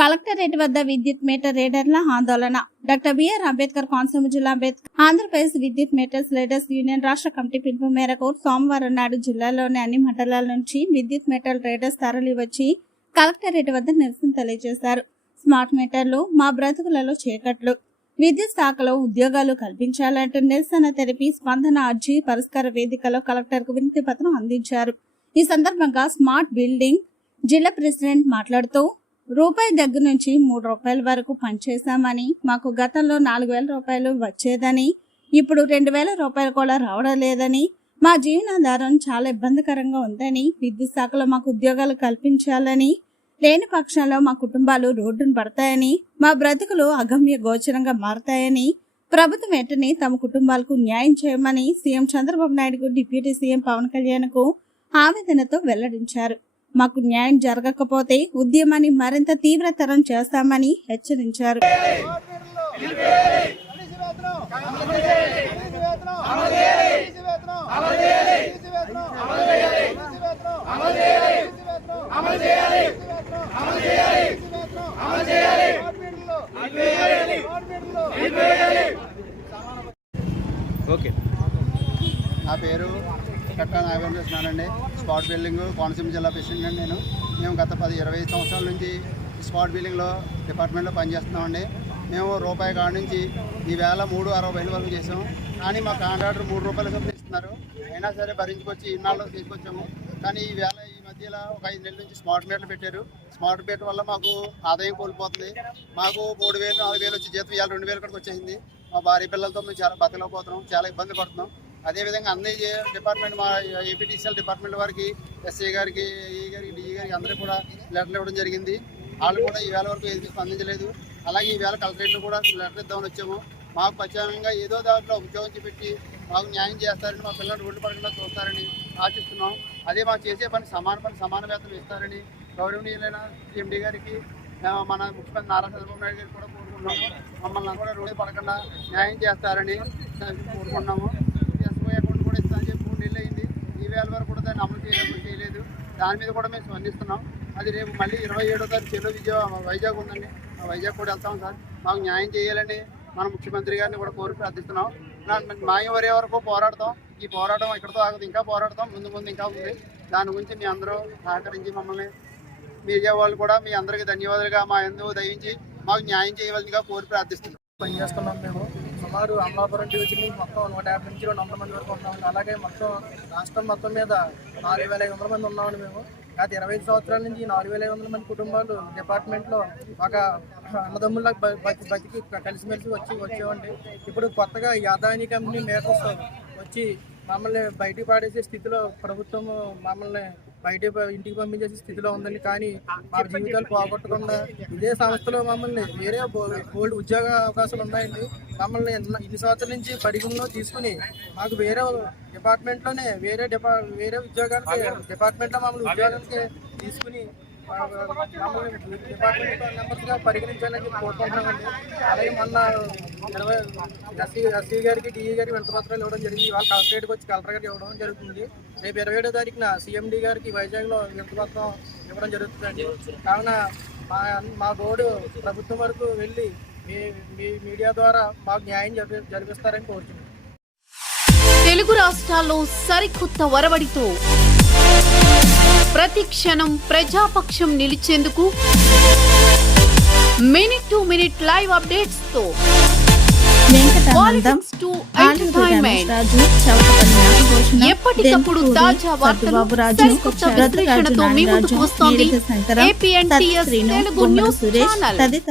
Collectorate వద్ద విద్యుత్ metre రీడర్ల ఆందోళన. డాక్టర్ బిఆర్ అంబేద్కర్ కోనసీమ జిల్లా ఆంధ్రప్రదేశ్ విద్యుత్ మీటర్స్ లీడర్స్ యూనియన్ రాష్ట్ర కమిటీ పిలుపు మేరకు సోమవారం నాడు జిల్లాలోని అన్ని మండలాల నుంచి విద్యుత్ మీటర్ రీడర్స్ తరలి వచ్చి కలెక్టరేట్ వద్ద నిరసన తెలియజేశారు. స్మార్ట్ మీటర్లు మా బ్రతుకులలో చీకట్లు, విద్యుత్ శాఖలో ఉద్యోగాలు కల్పించాలంటూ నిరసన తెలిపి స్పందన అర్జీ పరిష్కార వేదికలో కలెక్టర్కు వినతి పత్రం అందించారు. ఈ సందర్భంగా స్మార్ట్ బిల్డింగ్ జిల్లా ప్రెసిడెంట్ మాట్లాడుతూ రూపాయి దగ్గర నుంచి ₹3 వరకు పనిచేశామని, మాకు గతంలో ₹4,000 వచ్చేదని, ఇప్పుడు ₹2,000 కూడా రావడం లేదని, మా జీవనాధారం చాలా ఇబ్బందికరంగా ఉందని, విద్యుత్ శాఖలో మాకు ఉద్యోగాలు కల్పించాలని, లేని పక్షంలో మా కుటుంబాలు రోడ్డును పడతాయని, మా బ్రతుకులు అగమ్య గోచరంగా మారతాయని, ప్రభుత్వం వెంటనే తమ కుటుంబాలకు న్యాయం చేయమని సీఎం చంద్రబాబు నాయుడుకు, డిప్యూటీ సీఎం పవన్ కళ్యాణ్కు ఆవేదనతో వెల్లడించారు. మాకు న్యాయం జరగకపోతే ఉద్యమాన్ని మరింత తీవ్రతరం చేస్తామని హెచ్చరించారు. నా పేరు కట్టా నాగేంద్రనాథండి. స్పాట్ బిల్డింగ్ కోనసీమ జిల్లా ప్రెసిడెంట్ అండి. మేము గత 10-20 సంవత్సరాల నుంచి స్పాట్ బిల్డింగ్లో డిపార్ట్మెంట్లో పనిచేస్తున్నామండి. మేము రూపాయి కాడ నుంచి ఈవేళ ₹3.60 వరకు చేసాము. కానీ మా కాంట్రాక్టర్ ₹3 చొప్పున ఇస్తున్నారు. అయినా సరే భరించుకొచ్చి ఇన్నాళ్ళు తీసుకొచ్చాము. కానీ ఈవేళ ఈ మధ్యలో ఒక 5 నెలల నుంచి స్మార్ట్ మీటర్లు పెట్టారు. స్మార్ట్ మీటర్ వల్ల మాకు ఆదాయం కోల్పోతుంది. మాకు 3,000-4,000 వచ్చి జీతం ఇవాళ 2,000 కడికి వచ్చేసింది. మా భార్య పిల్లలతో మేము చాలా బతకలేకపోతున్నాం, చాలా ఇబ్బంది పడుతున్నాం. అదేవిధంగా అన్ని డిపార్ట్మెంట్, మా ఏపీటీసీఎల్ డిపార్ట్మెంట్ వారికి, ఎస్ఐ గారికి, ఈ గారికి, డిఈ గారికి అందరికీ కూడా లెటర్లు ఇవ్వడం జరిగింది. వాళ్ళు కూడా ఈవేళ వరకు ఏది స్పందించలేదు. అలాగే ఈవేళ కలెక్టరేట్లో కూడా లెటర్ ఇద్దామని వచ్చాము. మాకు ప్రత్యేకంగా ఏదో దాంట్లో ఉద్యోగం చేపెట్టి మాకు న్యాయం చేస్తారని, మా పిల్లలు రోడ్డు పడకుండా చూస్తారని ఆశిస్తున్నాం. అదే మాకు చేసే పని సమాన వేతనం ఇస్తారని గౌరవనీయులైన ఎండి గారికి, మన ముఖ్యమంత్రి నారా చంద్రబాబు నాయుడు గారికి కూడా కోరుకుంటున్నాము. మమ్మల్ని కూడా రోడ్డు పడకుండా న్యాయం చేస్తారని కోరుకుంటున్నాము. ఎస్ఓ అకౌంట్ కూడా ఇస్తామని చెప్పి 3 నెలలు అయింది. ఈవేళ వరకు కూడా దాన్ని అమలు చేయలేదు. దాని మీద కూడా మేము స్పందిస్తున్నాం. అది రేపు మళ్ళీ 27వ తారీఖు వైజాగ్ ఉందండి. ఆ వైజాగ్ కూడా వెళ్తాం సార్. మాకు న్యాయం చేయాలని మన ముఖ్యమంత్రి గారిని కూడా కోరి ప్రార్థిస్తున్నాం. న్యాయం వరే వరకు పోరాడతాం. ఈ పోరాటం ఇక్కడితో ఆగదు, ఇంకా పోరాడతాం. ముందు ఇంకా ఉంది. దాని గురించి మీ అందరూ సహకరించి మమ్మల్ని, మీడియా వాళ్ళు కూడా మీ అందరికీ ధన్యవాదాలుగా మా ఎందుకు దయించి మాకు న్యాయం చేయవలసిగా కోరి ప్రార్థిస్తున్నాం. పనిచేస్తున్నాం. మేము సుమారు అమలాపురం డివిజన్ మొత్తం 150 నుంచి 200 మంది వరకు ఉన్నామండి. అలాగే మొత్తం రాష్ట్రం మొత్తం మీద 4,500 మంది ఉన్నామండి. మేము గత 25 సంవత్సరాల నుంచి 4,500 మంది కుటుంబాలు డిపార్ట్మెంట్లో ఒక అన్నదమ్ముల్లా బతికి కలిసిమెలిసి వచ్చేవండి. ఇప్పుడు కొత్తగా ఈ అదానీ కంపెనీ మేకర్స్ వచ్చి మమ్మల్ని బయటికి పాడేసే స్థితిలో ప్రభుత్వం మమ్మల్ని ఇంటికి పంపించేసే స్థితిలో ఉందండి. కానీ మా జీవితాలు పోగొట్టకుండా ఇదే సంస్థలో మమ్మల్ని వేరే గోల్డ్ ఉద్యోగ అవకాశాలు ఉన్నాయండి. మమ్మల్ని ఇన్ని సంవత్సరాల నుంచి పరిగణలో తీసుకుని మాకు వేరే డిపార్ట్మెంట్లోనే వేరే ఉద్యోగానికి డిపార్ట్మెంట్లో మమ్మల్ని ఉద్యోగానికి తీసుకుని మమ్మల్ని డిపార్ట్మెంట్ మెంబర్స్గా పరిగణించాలని కోరుకుంటున్నామండి. అలాగే మొన్న ఎస్సీ గారికి, డిఈ గారికి వినతిపత్రాలు ఇవ్వడం జరిగింది. ఇవాళ కలెక్టరేట్కి వచ్చి కలెక్టర్ గారికి ఇవ్వడం జరుగుతుంది. రేపు 27వ తారీఖున సీఎండి గారికి వైజాగ్లో వినతిపత్రం ఇవ్వడం జరుగుతుందండి. కావున మా బోర్డు ప్రభుత్వం వరకు వెళ్ళి మీ మీడియా ద్వారా మాకు న్యాయం జరిపిస్తారని కోరుతున్నాను. తెలుగు రాష్ట్రాల్లో సరికొత్త వరవడితో ప్రతి క్షణం ప్రజాపక్షం నిలిచేందుకు minute to minute live updates తో ఎప్పటికప్పుడు తాజా వార్తలు సరికొత్త విశ్లేషణతో మీ ముందుకు వస్తోంది APNTS తెలుగు న్యూస్ ఛానల్.